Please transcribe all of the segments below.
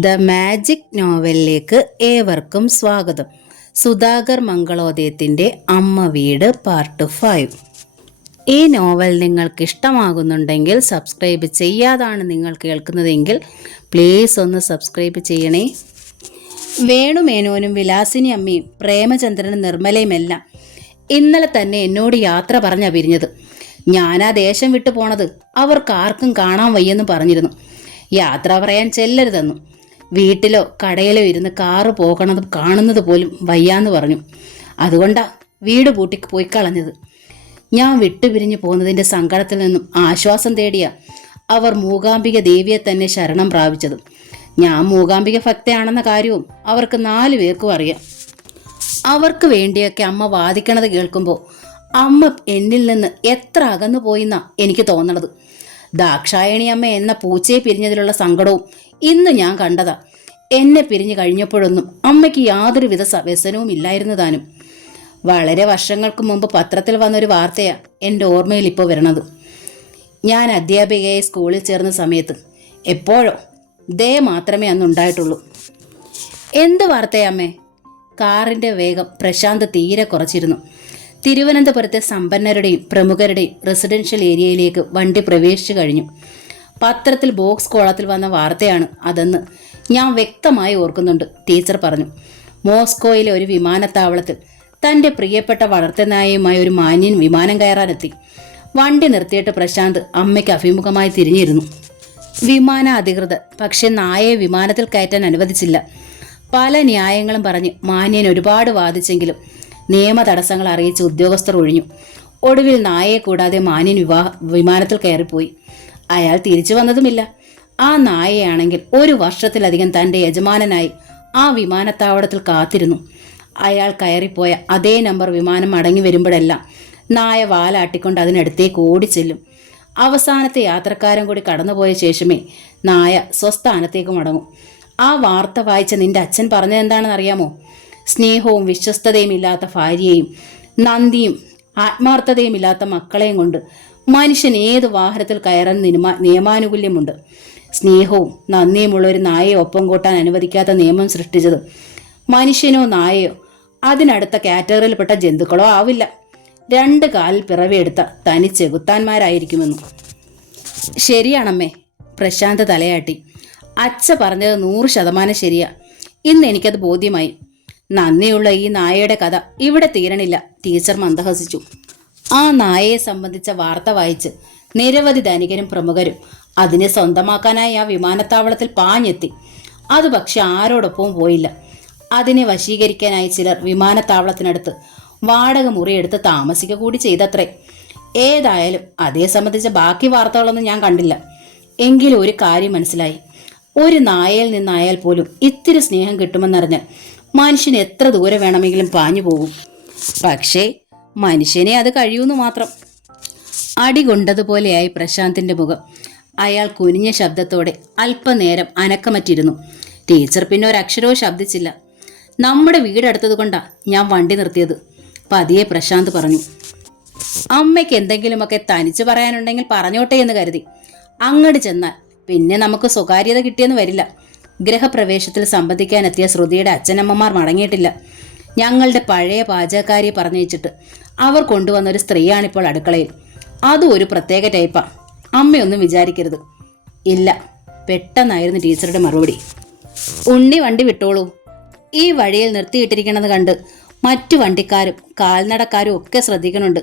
The magic നോവലിലേക്ക് ഏവർക്കും സ്വാഗതം. സുധാകർ മംഗളോദയത്തിന്റെ അമ്മ വീട് പാർട്ട് ഫൈവ്. ഈ നോവൽ നിങ്ങൾക്ക് ഇഷ്ടമാകുന്നുണ്ടെങ്കിൽ സബ്സ്ക്രൈബ് ചെയ്യാതാണ് നിങ്ങൾ കേൾക്കുന്നതെങ്കിൽ പ്ലീസ് ഒന്ന് സബ്സ്ക്രൈബ് ചെയ്യണേ. വേണുമേനോനും വിലാസിനി അമ്മയും പ്രേമചന്ദ്രനും നിർമ്മലയുമെല്ലാം ഇന്നലെ തന്നെ എന്നോട് യാത്ര പറഞ്ഞാ പിരിഞ്ഞത്. ഞാനാ ദേശം വിട്ടു പോണത്. അവർക്ക് ആർക്കും കാണാൻ വയ്യെന്ന് പറഞ്ഞിരുന്നു. യാത്ര പറയാൻ ചെല്ലരുതെന്നു. വീട്ടിലോ കടയിലോ ഇരുന്ന് കാറ് പോകണത് കാണുന്നത് പോലും വയ്യാന്ന് പറഞ്ഞു. അതുകൊണ്ടാ വീട് പൂട്ടി പോയി കളഞ്ഞത്. ഞാൻ വിട്ടുപിരിഞ്ഞു പോകുന്നതിന്റെ സങ്കടത്തിൽ നിന്നും ആശ്വാസം തേടിയ അവർ മൂകാംബിക ദേവിയെ തന്നെ ശരണം പ്രാപിച്ചത്. ഞാൻ മൂകാംബിക ഭക്തയാണെന്ന കാര്യവും അവർക്ക് നാലു പേർക്കും അറിയാം. അവർക്ക് വേണ്ടിയൊക്കെ അമ്മ വാദിക്കണത് കേൾക്കുമ്പോൾ അമ്മ എന്നിൽ നിന്ന് എത്ര അകന്നു പോയിന്നാ എനിക്ക് തോന്നണത്. ദാക്ഷായണി അമ്മ എന്ന പൂച്ചയെ പിരിഞ്ഞതിലുള്ള സങ്കടവും ഇന്ന് ഞാൻ കണ്ടതാ. എന്നെ പിരിഞ്ഞു കഴിഞ്ഞപ്പോഴൊന്നും അമ്മയ്ക്ക് യാതൊരുവിധ വ്യസനവും ഇല്ലായിരുന്നു താനും വളരെ വർഷങ്ങൾക്ക് മുമ്പ് പത്രത്തിൽ വന്നൊരു വാർത്തയാ എന്റെ ഓർമ്മയിൽ ഇപ്പോൾ വരണത്. ഞാൻ അധ്യാപികയെ സ്കൂളിൽ ചേർന്ന സമയത്ത് എപ്പോഴോ ദയ മാത്രമേ അന്ന് ഉണ്ടായിട്ടുള്ളൂ. എന്ത് വാർത്തയമ്മേ കാറിന്റെ വേഗം പ്രശാന്ത് തീരെ കുറച്ചിരുന്നു. തിരുവനന്തപുരത്തെ സമ്പന്നരുടെയും പ്രമുഖരുടെയും റെസിഡൻഷ്യൽ ഏരിയയിലേക്ക് വണ്ടി പ്രവേശിച്ചു കഴിഞ്ഞു. പത്രത്തിൽ ബോക്സ് കോളത്തിൽ വന്ന വാർത്തയാണ് അതെന്ന് ഞാൻ വ്യക്തമായി ഓർക്കുന്നുണ്ട് ടീച്ചർ പറഞ്ഞു. മോസ്കോയിലെ ഒരു വിമാനത്താവളത്തിൽ തന്റെ പ്രിയപ്പെട്ട വളർത്തനായയുമായ ഒരു മാന്യൻ വിമാനം കയറാനെത്തി. വണ്ടി നിർത്തിയിട്ട് പ്രശാന്ത് അമ്മയ്ക്ക് അഭിമുഖമായി തിരിഞ്ഞിരുന്നു. വിമാന അധികൃതർ പക്ഷെ നായയെ വിമാനത്തിൽ കയറ്റാൻ അനുവദിച്ചില്ല. പല ന്യായങ്ങളും പറഞ്ഞ് മാന്യൻ ഒരുപാട് വാദിച്ചെങ്കിലും നിയമ തടസ്സങ്ങൾ അറിയിച്ച് ഉദ്യോഗസ്ഥർ ഒഴിഞ്ഞു. ഒടുവിൽ നായയെ കൂടാതെ മാന്യൻ വിവാഹ വിമാനത്തിൽ കയറിപ്പോയി. അയാൾ തിരിച്ചു വന്നതുമില്ല. ആ നായയാണെങ്കിൽ ഒരു വർഷത്തിലധികം തന്റെ യജമാനനായി ആ വിമാനത്താവളത്തിൽ കാത്തിരുന്നു. അയാൾ കയറിപ്പോയ അതേ നമ്പർ വിമാനം മടങ്ങി വരുമ്പോഴെല്ലാം നായ വാലാട്ടിക്കൊണ്ട് അതിനടുത്തേക്ക് ഓടിച്ചെല്ലും. അവസാനത്തെ യാത്രക്കാരൻ കൂടി കടന്നുപോയ ശേഷമേ നായ സ്വസ്ഥാനത്തേക്ക് മടങ്ങും. ആ വാർത്ത വായിച്ച നിന്റെ അച്ഛൻ പറഞ്ഞത് എന്താണെന്ന് അറിയാമോ? സ്നേഹവും വിശ്വസ്തതയും ഇല്ലാത്ത ഭാര്യയെയും നന്ദിയും ആത്മാർത്ഥതയും ഇല്ലാത്ത മക്കളെയും കൊണ്ട് മനുഷ്യൻ ഏത് വാഹനത്തിൽ കയറാൻ നിയമ നിയമാനുകൂല്യമുണ്ട്? സ്നേഹവും നന്ദിയുമുള്ള ഒരു നായയെ ഒപ്പം കൂട്ടാൻ അനുവദിക്കാത്ത നിയമം സൃഷ്ടിച്ചത് മനുഷ്യനോ നായയോ? അതിനടുത്ത കാറ്റഗറിയിൽപ്പെട്ട ജന്തുക്കളോ ആവില്ല. രണ്ട് കാലിൽ പിറവിയെടുത്ത തനി ചെകുത്താന്മാരായിരിക്കുമെന്ന്. ശരിയാണമ്മേ പ്രശാന്ത് തലയാട്ടി. അച്ഛ പറഞ്ഞത് നൂറ് ശതമാനം ശരിയാ. ഇന്ന് എനിക്കത് ബോധ്യമായി. നന്ദിയുള്ള ഈ നായയുടെ കഥ ഇവിടെ തീരണില്ല. ടീച്ചർ മന്ദഹസിച്ചു. ആ നായയെ സംബന്ധിച്ച വാർത്ത വായിച്ച് നിരവധി ധനികരും പ്രമുഖരും അതിനെ സ്വന്തമാക്കാനായി ആ വിമാനത്താവളത്തിൽ പാഞ്ഞെത്തി. അത് പക്ഷെ ആരോടൊപ്പവും പോയില്ല. അതിനെ വശീകരിക്കാനായി ചിലർ വിമാനത്താവളത്തിനടുത്ത് വാടക മുറിയെടുത്ത് താമസിക്കുക കൂടി ചെയ്തത്രേ. ഏതായാലും അതേ സംബന്ധിച്ച ബാക്കി വാർത്തകളൊന്നും ഞാൻ കണ്ടില്ല. എങ്കിലും ഒരു കാര്യം മനസ്സിലായി. ഒരു നായയിൽ നിന്നായാൽ പോലും ഇത്തിരി സ്നേഹം കിട്ടുമെന്നറിഞ്ഞാൽ മനുഷ്യന് എത്ര ദൂരെ വേണമെങ്കിലും പാഞ്ഞു പോകും. പക്ഷേ മനുഷ്യനെ അത് കഴിയൂന്ന് മാത്രം. അടി കൊണ്ടതുപോലെയായി പ്രശാന്തിന്റെ മുഖം. അയാൾ കുനിഞ്ഞ ശബ്ദത്തോടെ അല്പനേരം അനക്കമറ്റിരുന്നു. ടീച്ചർ പിന്നെ ഒരക്ഷരവും ശബ്ദിച്ചില്ല. നമ്മുടെ വീടടുത്തത് കൊണ്ടാ ഞാൻ വണ്ടി നിർത്തിയത് പതിയെ പ്രശാന്ത് പറഞ്ഞു. അമ്മയ്ക്ക് എന്തെങ്കിലുമൊക്കെ തനിച്ച് പറയാനുണ്ടെങ്കിൽ പറഞ്ഞോട്ടെ എന്ന് കരുതി. അങ്ങോട്ട് ചെന്നാൽ പിന്നെ നമുക്ക് സ്വകാര്യത കിട്ടിയെന്ന് വരില്ല. ഗൃഹപ്രവേശത്തിൽ സംബന്ധിക്കാനെത്തിയ ശ്രുതിയുടെ അച്ഛനമ്മമാർ മടങ്ങിയിട്ടില്ല. ഞങ്ങളുടെ പഴയ പാചകക്കാരിയെ പറഞ്ഞയച്ചിട്ട് അവർ കൊണ്ടുവന്ന ഒരു സ്ത്രീയാണിപ്പോൾ അടുക്കളയിൽ. അതും ഒരു പ്രത്യേക ടൈപ്പാ. അമ്മയൊന്നും വിചാരിക്കരുത്. ഇല്ല പെട്ടെന്നായിരുന്നു ടീച്ചറുടെ മറുപടി. ഉണ്ണി വണ്ടി വിട്ടോളൂ. ഈ വഴിയിൽ നിർത്തിയിട്ടിരിക്കണത് കണ്ട് മറ്റു വണ്ടിക്കാരും കാൽനടക്കാരും ഒക്കെ ശ്രദ്ധിക്കണുണ്ട്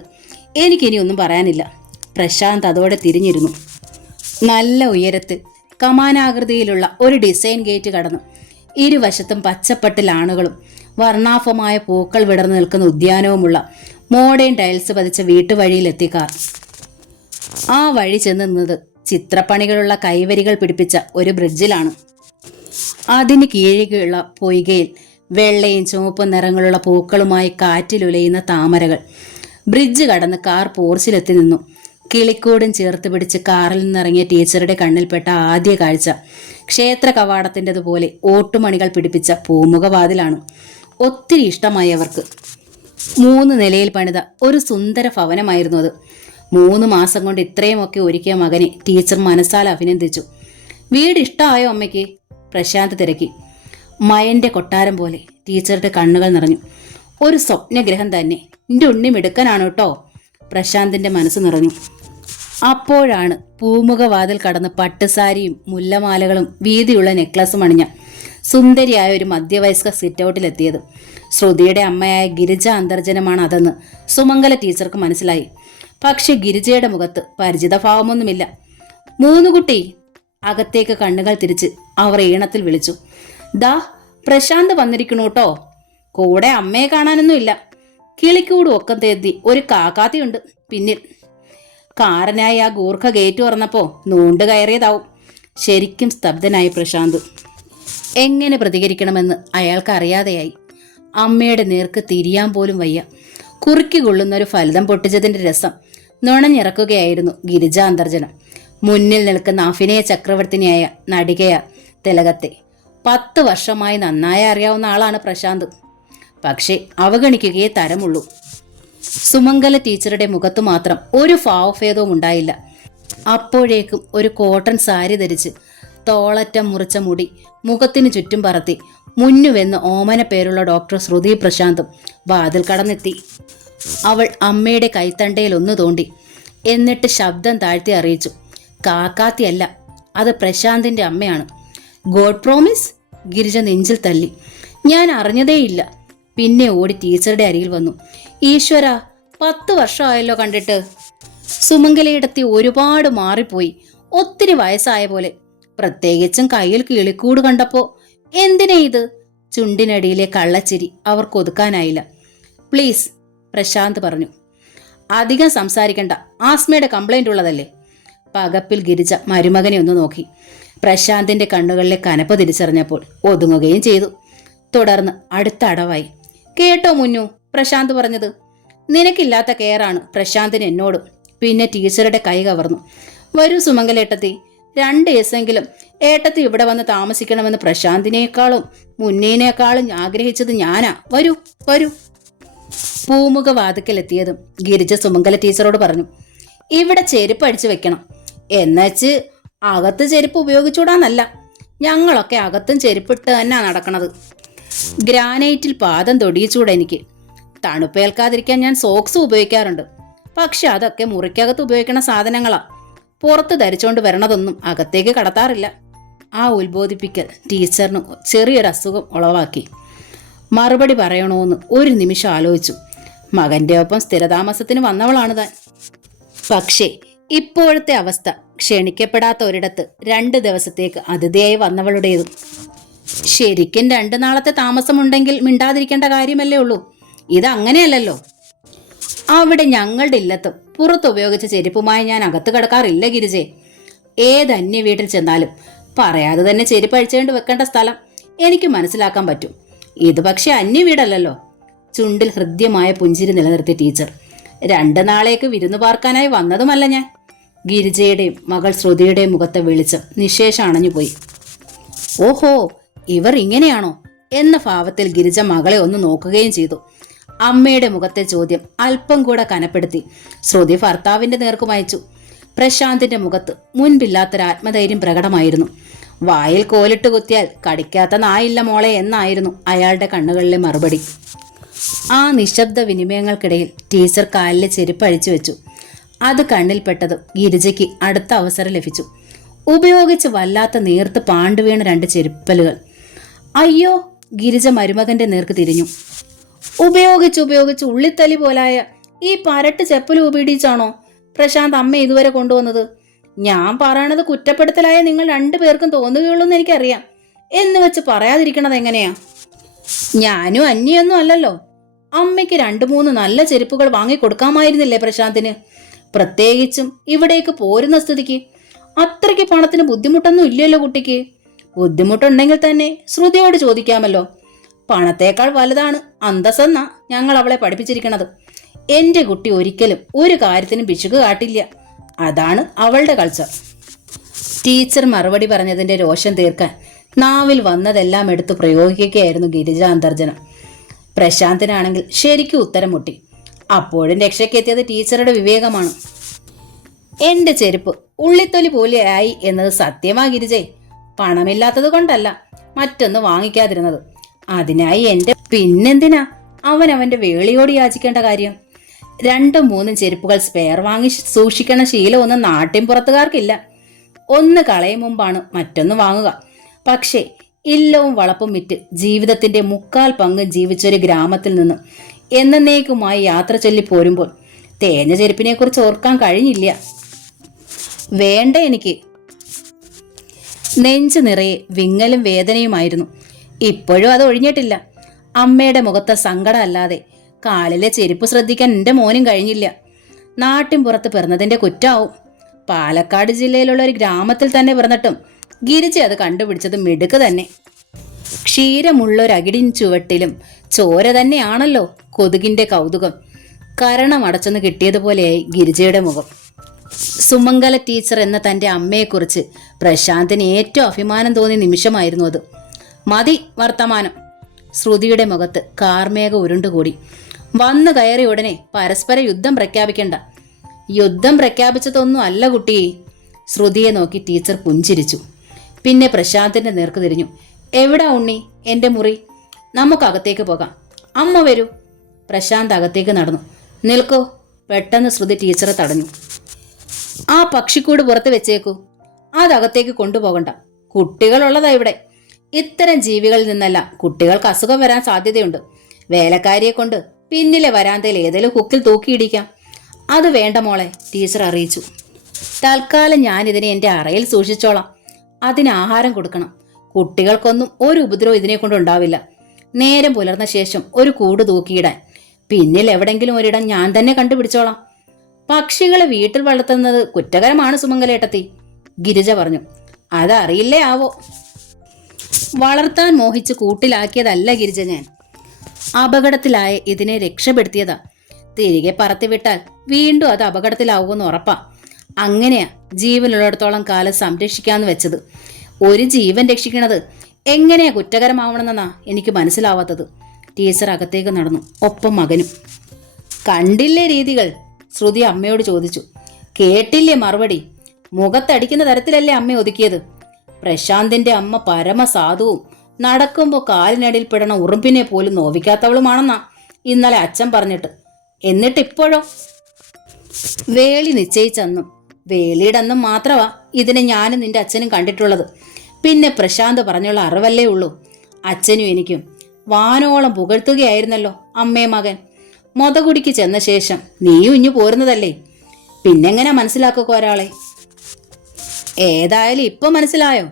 എനിക്കിനി ഒന്നും പറയാനില്ല. പ്രശാന്ത് അതോടെ തിരിഞ്ഞിരുന്നു. നല്ല ഉയരത്തിൽ കമാനാകൃതിയിലുള്ള ഒരു ഡിസൈൻ ഗേറ്റ് കടന്നു. ഇരുവശത്തും പച്ചപ്പട്ടിൽ ആണുകളും വർണാഭമായ പൂക്കൾ വിടർന്നു നിൽക്കുന്ന ഉദ്യാനവുമുള്ള മോഡേൺ ടൈൽസ് പതിച്ച വീട്ടുവഴിയിലെത്തി കാർ ആ വഴി ചെന്ന് നിന്നത് ചിത്രപ്പണികളുള്ള കൈവരികൾ പിടിപ്പിച്ച ഒരു ബ്രിഡ്ജിലാണ് അതിന് കീഴിലുള്ള പൊയ്കയിൽ വെള്ളയും ചുവപ്പും നിറങ്ങളുള്ള പൂക്കളുമായി കാറ്റിലുലയുന്ന താമരകൾ. ബ്രിഡ്ജ് കടന്ന് കാർ പോർച്ചിലെത്തി നിന്നു. കിളിക്കൂടും ചേർത്ത് പിടിച്ച് കാറിൽ നിന്നിറങ്ങിയ ടീച്ചറുടെ കണ്ണിൽപ്പെട്ട ആദ്യ കാഴ്ച. ക്ഷേത്ര കവാടത്തിന്റെതുപോലെ ഓട്ടുമണികൾ പിടിപ്പിച്ച പൂമുഖവാതിലാണ്. ഒത്തിരി ഇഷ്ടമായി അവർക്ക് മൂന്ന് നിലയിൽ പണിത ഒരു സുന്ദര ഭവനമായിരുന്നു അത്. മൂന്ന് മാസം കൊണ്ട് ഇത്രയുമൊക്കെ ഒരുക്കിയ മകനെ ടീച്ചർ മനസ്സാൽ അഭിനന്ദിച്ചു. വീട് ഇഷ്ടമായോ അമ്മയ്ക്ക്? പ്രശാന്ത് തിരക്കി. മയന്റെ കൊട്ടാരം പോലെ ടീച്ചറുടെ കണ്ണുകൾ നിറഞ്ഞു. ഒരു സ്വപ്നഗ്രഹം തന്നെ. നിന്റെ ഉണ്ണി മിടുക്കനാണ് കേട്ടോ. പ്രശാന്തിന്റെ മനസ്സ് നിറഞ്ഞു. അപ്പോഴാണ് പൂമുഖവാതിൽ കടന്ന് പട്ടുസാരിയും മുല്ലമാലകളും വീതിയുള്ള നെക്ലസും അണിഞ്ഞ സുന്ദരിയായ ഒരു മധ്യവയസ്ക സിറ്റൗട്ടിലെത്തിയത്. ശ്രുതിയുടെ അമ്മയായ ഗിരിജ അന്തർജനമാണ് അതെന്ന് സുമംഗല ടീച്ചർക്ക് മനസ്സിലായി. പക്ഷെ ഗിരിജയുടെ മുഖത്ത് പരിചിതഭാവമൊന്നുമില്ല മൂന്നു കുട്ടി അകത്തേക്ക് കണ്ണുകൾ തിരിച്ച് അവർ ഈണത്തിൽ വിളിച്ചു. ദാ പ്രശാന്ത് വന്നിരിക്കണു കേട്ടോ കൂടെ അമ്മയെ കാണാനൊന്നുമില്ല. കിളിക്കൂട് ഒക്കം തേത്തി ഒരു കാക്കാത്തിയുണ്ട് പിന്നിൽ. കാരനായി ആ ഗൂർഖ ഗേറ്റ് തുറന്നപ്പോ നൂണ്ട് കയറിയതാവും. ശരിക്കും സ്തബ്ധനായി പ്രശാന്ത്. എങ്ങനെ പ്രതികരിക്കണമെന്ന് അയാൾക്ക് അറിയാതെയായി. അമ്മയുടെ നേർക്ക് തിരിയാൻ പോലും വയ്യ. കുറുക്കി കൊള്ളുന്ന ഒരു ഫലിതം പൊട്ടിച്ചതിന്റെ രസം നുണഞ്ഞിറക്കുകയായിരുന്നു ഗിരിജ അന്തർജനം. മുന്നിൽ നിൽക്കുന്ന അഭിനയ ചക്രവർത്തിനിയായ നടികയ തിലകത്തെ. പത്ത് വർഷമായി നന്നായി അറിയാവുന്ന ആളാണ് പ്രശാന്ത്. പക്ഷേ അവഗണിക്കുകയേ തരമുള്ളൂ. സുമംഗല ടീച്ചറുടെ മുഖത്തു മാത്രം ഒരു ഫാവഫേദവും ഉണ്ടായില്ല. അപ്പോഴേക്കും ഒരു കോട്ടൺ സാരി ധരിച്ച് തോളറ്റം മുറിച്ച മുടി മുഖത്തിന് ചുറ്റും പറത്തി. മുന്നുവെന്ന് ഓമന പേരുള്ള ഡോക്ടർ ശ്രുതി പ്രശാന്തും വാതിൽ കടന്നെത്തി. അവൾ അമ്മയുടെ കൈത്തണ്ടയിൽ ഒന്ന് തോണ്ടി എന്നിട്ട് ശബ്ദം താഴ്ത്തി അറിയിച്ചു. കാക്കാത്തിയല്ല അത് പ്രശാന്തിന്റെ അമ്മയാണ്. ഗോഡ് പ്രോമിസ് ഗിരിജ നെഞ്ചിൽ തല്ലി. ഞാൻ അറിഞ്ഞതേയില്ല. പിന്നെ ഓടി ടീച്ചറുടെ അരികിൽ വന്നു. ഈശ്വര പത്ത് വർഷമായല്ലോ കണ്ടിട്ട്. സുമംഗലയിടത്തി ഒരുപാട് മാറിപ്പോയി. ഒത്തിരി വയസ്സായ പോലെ. പ്രത്യേകിച്ചും കയ്യിൽ കിളിക്കൂട് കണ്ടപ്പോ എന്തിനാ ഇത്? ചുണ്ടിനടിയിലെ കള്ളച്ചിരി അവർക്ക് ഒതുക്കാനായില്ല. പ്ലീസ് പ്രശാന്ത് പറഞ്ഞു. അധികം സംസാരിക്കണ്ട. ആസ്മയുടെ കംപ്ലൈന്റ് ഉള്ളതല്ലേ? പകപ്പിൽ ഗിരിജ മരുമകനെ ഒന്ന് നോക്കി. പ്രശാന്തിന്റെ കണ്ണുകളിലെ കനപ്പ് തിരിച്ചറിഞ്ഞപ്പോൾ ഒതുങ്ങുകയും ചെയ്തു. തുടർന്ന് അടുത്ത അടവായി. കേട്ടോ മുന്നു പ്രശാന്ത് പറഞ്ഞത്. നിനക്കില്ലാത്ത കെയറാണ് പ്രശാന്തിന് എന്നോട്. പിന്നെ ടീച്ചറുടെ കൈ കവർന്നു. വരൂ സുമംഗലേട്ടത്തി. രണ്ട് ദിവസമെങ്കിലും ഏട്ടത്തി ഇവിടെ വന്ന് താമസിക്കണമെന്ന് പ്രശാന്തിനേക്കാളും മുന്നേനേക്കാളും ആഗ്രഹിച്ചത് ഞാനാ. വരൂ വരൂ. പൂമുഖ വാതിക്കലെത്തിയതും ഗിരിജ സുമംഗല ടീച്ചറോട് പറഞ്ഞു ഇവിടെ ചെരുപ്പ് അടിച്ചു വെക്കണം. എന്നുവെച്ച് അകത്ത് ചെരുപ്പ് ഉപയോഗിച്ചുകൂടാന്നല്ല ഞങ്ങളൊക്കെ അകത്തും ചെരുപ്പിട്ട് തന്നെ നടക്കണത്. ഗ്രാനൈറ്റിൽ പാദം തൊടിയിച്ചൂടെ എനിക്ക്. തണുപ്പേൽക്കാതിരിക്കാൻ ഞാൻ സോക്സ് ഉപയോഗിക്കാറുണ്ട്. പക്ഷെ അതൊക്കെ മുറിക്കകത്ത് ഉപയോഗിക്കുന്ന സാധനങ്ങളാ. പുറത്ത് ധരിച്ചോണ്ട് വരണതൊന്നും അകത്തേക്ക് കടത്താറില്ല. ആ ഉത്ബോധിപ്പിക്കൽ ടീച്ചറിന് ചെറിയൊരു അസുഖം ഉളവാക്കി. മറുപടി പറയണോന്ന് ഒരു നിമിഷം ആലോചിച്ചു. മകന്റെ ഒപ്പം സ്ഥിരതാമസത്തിന് വന്നവളാണ് താൻ. പക്ഷേ ഇപ്പോഴത്തെ അവസ്ഥ ക്ഷണിക്കപ്പെടാത്ത ഒരിടത്ത് രണ്ട് ദിവസത്തേക്ക് അതിഥിയായി വന്നവളുടേതും. ശരിക്കും രണ്ടു നാളത്തെ താമസമുണ്ടെങ്കിൽ മിണ്ടാതിരിക്കേണ്ട കാര്യമല്ലേ ഉള്ളൂ. ഇത് അങ്ങനെയല്ലല്ലോ അവിടെ ഞങ്ങളുടെ ഇല്ലത്തും പുറത്ത് ഉപയോഗിച്ച ചെരുപ്പുമായി ഞാൻ അകത്ത് കിടക്കാറില്ല ഗിരിജെ. ഏത് അന്യ വീട്ടിൽ ചെന്നാലും പറയാതെ തന്നെ ചെരുപ്പ് അഴിച്ചുകൊണ്ട് വെക്കേണ്ട സ്ഥലം എനിക്ക് മനസ്സിലാക്കാൻ പറ്റും. ഇത് പക്ഷെ അന്യ വീടല്ലല്ലോ. ചുണ്ടിൽ ഹൃദ്യമായ പുഞ്ചിരി നിലനിർത്തി ടീച്ചർ. രണ്ട് നാളേക്ക് വിരുന്നു പാർക്കാനായി വന്നതുമല്ല ഞാൻ. ഗിരിജയുടെയും മകൾ ശ്രുതിയുടെയും മുഖത്തെ വെളിച്ചം നിശേഷം അണഞ്ഞുപോയി. ഓഹോ ഇവർ ഇങ്ങനെയാണോ? എന്ന ഭാവത്തിൽ ഗിരിജ മകളെ ഒന്ന് നോക്കുകയും ചെയ്തു. അമ്മയുടെ മുഖത്തെ ചോദ്യം അല്പം കൂടെ കനപ്പെടുത്തി. ശ്രുതി ഭർത്താവിന്റെ നേർക്കും അയച്ചു. പ്രശാന്തിന്റെ മുഖത്ത് മുൻപില്ലാത്തൊരു ആത്മധൈര്യം പ്രകടമായിരുന്നു. വായിൽ കോലിട്ട് കുത്തിയാൽ കടിക്കാത്ത നായില്ല മോളെ എന്നായിരുന്നു അയാളുടെ കണ്ണുകളിലെ മറുപടി. ആ നിശബ്ദ വിനിമയങ്ങൾക്കിടയിൽ ടീച്ചർ കാലിലെ ചെരുപ്പ് അഴിച്ചു വെച്ചു. അത് കണ്ണിൽപ്പെട്ടത് ഗിരിജയ്ക്ക് അടുത്ത അവസരം ലഭിച്ചു. ഉപയോഗിച്ച് വല്ലാത്ത നേർത്ത് പാണ്ടുവീണ രണ്ട് ചെരുപ്പലുകൾ. അയ്യോ ഗിരിജ മരുമകന്റെ നേർക്ക് തിരിഞ്ഞു. ഉപയോഗിച്ച് ഉപയോഗിച്ച് ഉള്ളിത്തലി പോലായ ഈ പരട്ട് ചെപ്പൽ ഉപയോഗിച്ചാണോ പ്രശാന്ത് അമ്മ ഇതുവരെ കൊണ്ടുവന്നത്? ഞാൻ പറയണത് കുറ്റപ്പെടുത്തലായ നിങ്ങൾ രണ്ടു പേർക്കും തോന്നുകയുള്ളൂ എന്ന് എനിക്കറിയാം. എന്ന് വെച്ച് പറയാതിരിക്കണത് എങ്ങനെയാ? ഞാനും അന്യൊന്നും അല്ലല്ലോ. അമ്മയ്ക്ക് രണ്ടു മൂന്ന് നല്ല ചെരുപ്പുകൾ വാങ്ങിക്കൊടുക്കാമായിരുന്നില്ലേ പ്രശാന്തിന്? പ്രത്യേകിച്ചും ഇവിടേക്ക് പോരുന്ന സ്ഥിതിക്ക്. അത്രയ്ക്ക് പണത്തിന് ബുദ്ധിമുട്ടൊന്നും ഇല്ലല്ലോ കുട്ടിക്ക്. ബുദ്ധിമുട്ടുണ്ടെങ്കിൽ തന്നെ ശ്രുതിയോട് ചോദിക്കാമല്ലോ. പണത്തേക്കാൾ വലുതാണ്. അന്തസ്സെന്നാ ഞങ്ങൾ അവളെ പഠിപ്പിച്ചിരിക്കണത്. എന്റെ കുട്ടി ഒരിക്കലും ഒരു കാര്യത്തിനും പിശുക്ക് കാട്ടില്ല. അതാണ് അവളുടെ കൾച്ചർ ടീച്ചർ മറുപടി പറഞ്ഞതിന്റെ രോഷം തീർക്കാൻ നാവിൽ വന്നതെല്ലാം എടുത്തു പ്രയോഗിക്കുകയായിരുന്നു ഗിരിജ അന്തർജനം. പ്രശാന്തിനാണെങ്കിൽ ശരിക്കും ഉത്തരം മുട്ടി. അപ്പോഴും രക്ഷയ്ക്കെത്തിയത് ടീച്ചറുടെ വിവേകമാണ്. എന്റെ ചെരുപ്പ് ഉള്ളിത്തൊലി പോലെ ആയി എന്നത് സത്യമാ ഗിരിജേ. പണമില്ലാത്തത് കൊണ്ടല്ല മറ്റൊന്ന് വാങ്ങിക്കാതിരുന്നത്. അതിനായി എന്റെ പിന്നെന്തിനാ? അവൻ അവന്റെ വേളിയോട് യാചിക്കേണ്ട കാര്യം. രണ്ടും മൂന്നും ചെരുപ്പുകൾ സ്പെയർ വാങ്ങി സൂക്ഷിക്കണ ശീലമൊന്നും നാട്ടിൻ പുറത്തുകാർക്കില്ല. ഒന്ന് കളയും മുമ്പാണ് മറ്റൊന്ന് വാങ്ങുക. പക്ഷേ ഇല്ലവും വളപ്പും വിറ്റ് ജീവിതത്തിന്റെ മുക്കാൽ പങ്ക് ജീവിച്ചൊരു ഗ്രാമത്തിൽ നിന്ന് എന്നേക്കുമായി യാത്ര ചൊല്ലി പോരുമ്പോൾ തേഞ്ഞ ചെരുപ്പിനെ കുറിച്ച് ഓർക്കാൻ കഴിഞ്ഞില്ല. വേണ്ട എനിക്ക്. നെഞ്ചു നിറയെ വിങ്ങലും വേദനയുമായിരുന്നു. ഇപ്പോഴും അത് ഒഴിഞ്ഞിട്ടില്ല. അമ്മയുടെ മുഖത്തെ സങ്കടം അല്ലാതെ കാലിലെ ചെരുപ്പ് ശ്രദ്ധിക്കാൻ എന്റെ മോനും കഴിഞ്ഞില്ല. നാട്ടിൻ പുറത്ത് പിറന്നതിന്റെ കുറ്റാവും. പാലക്കാട് ജില്ലയിലുള്ള ഒരു ഗ്രാമത്തിൽ തന്നെ പിറന്നിട്ടും ഗിരിജ അത് കണ്ടുപിടിച്ചത് മിടുക്ക് തന്നെ. ക്ഷീരമുള്ള ഒരു അകിടിൻ ചുവട്ടിലും ചോര തന്നെയാണല്ലോ കൊതുകിന്റെ കൗതുകം. കരണം അടച്ചെന്ന് കിട്ടിയതുപോലെയായി ഗിരിജയുടെ മുഖം. സുമംഗല ടീച്ചർ എന്ന തന്റെ അമ്മയെക്കുറിച്ച് പ്രശാന്തിന് ഏറ്റവും അഭിമാനം തോന്നിയ നിമിഷമായിരുന്നു അത്. മതി വർത്തമാനം. ശ്രുതിയുടെ മുഖത്ത് കാർമേഘ ഉരുണ്ടുകൂടി. വന്നു കയറിയ ഉടനെ പരസ്പര യുദ്ധം പ്രഖ്യാപിക്കണ്ട. യുദ്ധം പ്രഖ്യാപിച്ചതൊന്നും അല്ല കുട്ടി. ശ്രുതിയെ നോക്കി ടീച്ചർ പുഞ്ചിരിച്ചു. പിന്നെ പ്രശാന്തിന്റെ നേർക്ക് തിരിഞ്ഞു. എവിടാ ഉണ്ണി? എന്റെ മുറി. നമുക്കകത്തേക്ക് പോകാം. അമ്മ വരൂ. പ്രശാന്ത് അകത്തേക്ക് നടന്നു. നിൽക്കോ. പെട്ടെന്ന് ശ്രുതി ടീച്ചറെ തടഞ്ഞു. ആ പക്ഷിക്കൂട് പുറത്ത് വെച്ചേക്കൂ. അതകത്തേക്ക് കൊണ്ടുപോകണ്ട. കുട്ടികളുള്ളതാ ഇവിടെ. ഇത്തരം ജീവികളിൽ നിന്നല്ല കുട്ടികൾക്ക് അസുഖം വരാൻ സാധ്യതയുണ്ട്. വേലക്കാരിയെ കൊണ്ട് പിന്നിലെ വരാന്തയിൽ ഏതെങ്കിലും ഹുക്കിൽ തൂക്കിയിടിക്കാം അത് വേണ്ട മോളെ ടീച്ചർ അറിയിച്ചു. തൽക്കാലം ഞാൻ ഇതിനെ എന്റെ അറയിൽ സൂക്ഷിച്ചോളാം. അതിന് ആഹാരം കൊടുക്കണം. കുട്ടികൾക്കൊന്നും ഒരു ഉപദ്രവം ഇതിനെ കൊണ്ടുണ്ടാവില്ല നേരം പുലർന്ന ശേഷം ഒരു കൂട് തൂക്കിയിടാൻ പിന്നിൽ എവിടെങ്കിലും ഒരിടം ഞാൻ തന്നെ കണ്ടുപിടിച്ചോളാം. പക്ഷികളെ വീട്ടിൽ വളർത്തുന്നത് കുറ്റകരമാണ് സുമംഗലേട്ടത്തി ഗിരിജ പറഞ്ഞു. അതറിയില്ലേ ആവോ? വളർത്താൻ മോഹിച്ച് കൂട്ടിലാക്കിയതല്ല ഗിരിജ ഞാൻ അപകടത്തിലായ ഇതിനെ രക്ഷപ്പെടുത്തിയതാ. തിരികെ പറത്തിവിട്ടാൽ വീണ്ടും അത് അപകടത്തിലാവുമെന്ന് ഉറപ്പാ. അങ്ങനെയാ ജീവനുള്ളിടത്തോളം കാലം സംരക്ഷിക്കാന്ന് വെച്ചത്. ഒരു ജീവൻ രക്ഷിക്കണത് എങ്ങനെയാ കുറ്റകരമാവണമെന്നാ എനിക്ക് മനസ്സിലാവാത്തത്. ടീച്ചർ അകത്തേക്ക് നടന്നു ഒപ്പം മകനും. കണ്ടില്ലേ രീതികൾ? ശ്രുതി അമ്മയോട് ചോദിച്ചു. കേട്ടില്ലേ മറുപടി? മുഖത്തടിക്കുന്ന തരത്തിലല്ലേ അമ്മ ഒതുക്കിയത്? പ്രശാന്തിന്റെ അമ്മ പരമസാധുവും. നടക്കുമ്പോൾ കാലിനടിയിൽ പെടണ ഉറുമ്പിനെ പോലും നോവിക്കാത്തവളുമാണെന്നാ ഇന്നലെ അച്ഛൻ പറഞ്ഞിട്ട്. എന്നിട്ട് ഇപ്പോഴോ? വേളി നിശ്ചയിച്ചെന്നും വേളിയുടെ അന്നും മാത്രമാ ഇതിനെ ഞാനും നിന്റെ അച്ഛനും കണ്ടിട്ടുള്ളത്. പിന്നെ പ്രശാന്ത് പറഞ്ഞുള്ള അറിവല്ലേ ഉള്ളൂ. അച്ഛനും എനിക്കും വാനോളം പുകഴ്ത്തുകയായിരുന്നല്ലോ അമ്മേ മകൻ. മൊതകുടിക്ക് ചെന്ന ശേഷം നീയും ഇഞ്ഞു പോരുന്നതല്ലേ? പിന്നെങ്ങനെ മനസ്സിലാക്കുക ഒരാളെ? ഏതായാലും ഇപ്പൊ മനസ്സിലായോ?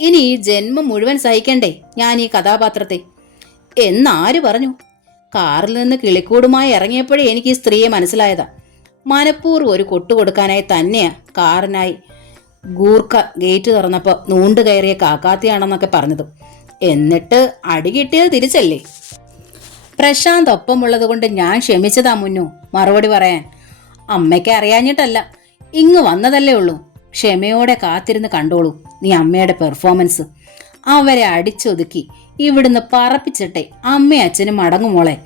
ഇനി ഈ ജന്മം മുഴുവൻ സഹിക്കണ്ടേ ഞാൻ ഈ കഥാപാത്രത്തെ. എന്നാര് പറഞ്ഞു? കാറിൽ നിന്ന് കിളിക്കൂടുമായി ഇറങ്ങിയപ്പോഴേ എനിക്ക് ഈ സ്ത്രീയെ മനസ്സിലായതാ. മനഃപൂർവം ഒരു കൊട്ടു കൊടുക്കാനായി തന്നെയാ കാറിനായി ഗൂർഖ ഗേറ്റ് തുറന്നപ്പോൾ നൂണ്ട് കയറിയ കാക്കാത്തിയാണെന്നൊക്കെ പറഞ്ഞത്. എന്നിട്ട് അടി കിട്ടിയത് തിരിച്ചല്ലേ? പ്രശാന്ത് ഒപ്പമുള്ളത് കൊണ്ട് ഞാൻ ക്ഷമിച്ചതാ മുന്നു മറുപടി പറയാൻ. അമ്മയ്ക്ക് അറിയാഞ്ഞിട്ടല്ല ഇങ്ങ് വന്നതല്ലേ ഉള്ളൂ. ക്ഷമയോടെ കാത്തിരുന്ന് കണ്ടോളൂ നീ അമ്മയുടെ പെർഫോമൻസ് അവരെ അടിച്ചൊതുക്കി ഇവിടുന്ന് പറപ്പിച്ചിട്ടെ അമ്മയും അച്ഛനും മടങ്ങും മോളെ.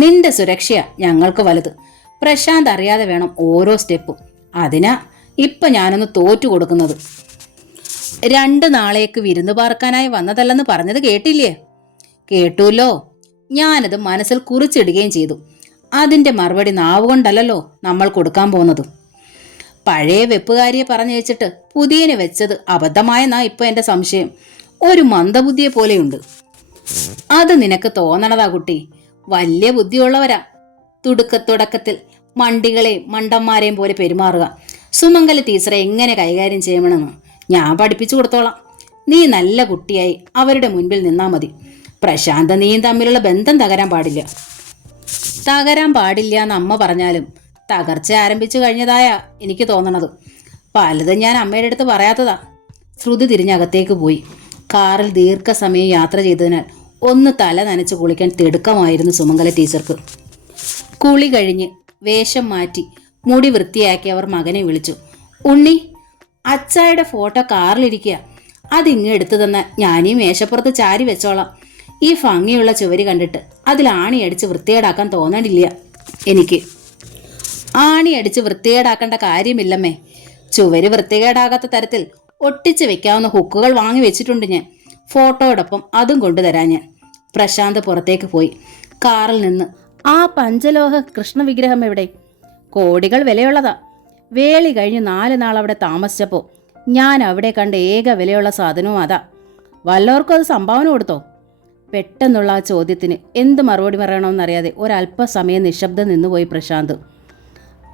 നിന്റെ സുരക്ഷയാ ഞങ്ങൾക്ക് വലുത്. പ്രശാന്ത് അറിയാതെ വേണം ഓരോ സ്റ്റെപ്പും. അതിനാ ഇപ്പൊ ഞാനൊന്ന് തോറ്റു കൊടുക്കുന്നത്. രണ്ട് നാളേക്ക് വിരുന്ന് പാർക്കാനായി വന്നതല്ലെന്ന് പറഞ്ഞത് കേട്ടില്ലേ? കേട്ടുല്ലോ. ഞാനത് മനസ്സിൽ കുറിച്ചിടുകയും ചെയ്തു. അതിന്റെ മറുപടി നാവുകൊണ്ടല്ലോ നമ്മൾ കൊടുക്കാൻ പോകുന്നത്. പഴയ വെപ്പുകാരിയെ പറഞ്ഞയച്ചിട്ട് പുതിയനെ വെച്ചത് അബദ്ധമായെന്നാ ഇപ്പൊ എന്റെ സംശയം. ഒരു മന്ദബുദ്ധിയെ പോലെയുണ്ട്. അത് നിനക്ക് തോന്നണതാ കുട്ടി. വലിയ ബുദ്ധിയുള്ളവരാ. തുടുക്ക തുടക്കത്തിൽ മണ്ടികളെ മണ്ടന്മാരെയും പോലെ പെരുമാറുക. സുമംഗല ടീച്ചറെ എങ്ങനെ കൈകാര്യം ചെയ്യണമെന്ന് ഞാൻ പഠിപ്പിച്ചു കൊടുത്തോളാം. നീ നല്ല കുട്ടിയായി അവരുടെ മുൻപിൽ നിന്നാ മതി. പ്രശാന്ത നീയും തമ്മിലുള്ള ബന്ധം തകരാൻ പാടില്ല. തകരാൻ പാടില്ല എന്ന് അമ്മ പറഞ്ഞാലും തകർച്ച ആരംഭിച്ചു കഴിഞ്ഞതായ എനിക്ക് തോന്നണത്. പലതും ഞാൻ അമ്മയുടെ അടുത്ത് പറയാത്തതാ. ശ്രുതി തിരിഞ്ഞകത്തേക്ക് പോയി. കാറിൽ ദീർഘസമയം യാത്ര ചെയ്തതിനാൽ ഒന്ന് തല നനച്ച് കുളിക്കാൻ തിടുക്കമായിരുന്നു സുമംഗല ടീച്ചർക്ക്. കുളി കഴിഞ്ഞ് വേഷം മാറ്റി മുടി വൃത്തിയാക്കി അവർ മകനെ വിളിച്ചു. ഉണ്ണി അച്ചായുടെ ഫോട്ടോ കാറിലിരിക്കുക അതിങ്ങ് എടുത്തു തന്ന ഞാനീ മേശപ്പുറത്ത് ചാരി വെച്ചോളാം. ഈ ഭംഗിയുള്ള ചുവര് കണ്ടിട്ട് അതിൽ ആണി അടിച്ച് വൃത്തികേടാക്കാൻ തോന്നണില്ല. എനിക്ക് ആണി അടിച്ച് വൃത്തികേടാക്കേണ്ട കാര്യമില്ലമ്മേ. ചുവര് വൃത്തികേടാകാത്ത തരത്തിൽ ഒട്ടിച്ച് വെക്കാവുന്ന ഹുക്കുകൾ വാങ്ങി വെച്ചിട്ടുണ്ട് ഞാൻ. ഫോട്ടോയോടൊപ്പം അതും കൊണ്ടുതരാ ഞാൻ. പ്രശാന്ത് പുറത്തേക്ക് പോയി. കാറിൽ നിന്ന് ആ പഞ്ചലോഹ കൃഷ്ണവിഗ്രഹം എവിടെ? കോടികൾ വിലയുള്ളതാ. വേളി കഴിഞ്ഞ് നാല് നാൾ അവിടെ താമസിച്ചപ്പോൾ ഞാൻ അവിടെ കണ്ട ഏക വിലയുള്ള സാധനവും അതാ. വല്ലവർക്കും അത് സംഭാവന കൊടുത്തോ? പെട്ടെന്നുള്ള ആ ചോദ്യത്തിന് എന്ത് മറുപടി പറയണമെന്നറിയാതെ ഒരല്പസമയം നിശബ്ദം നിന്നുപോയി പ്രശാന്ത്.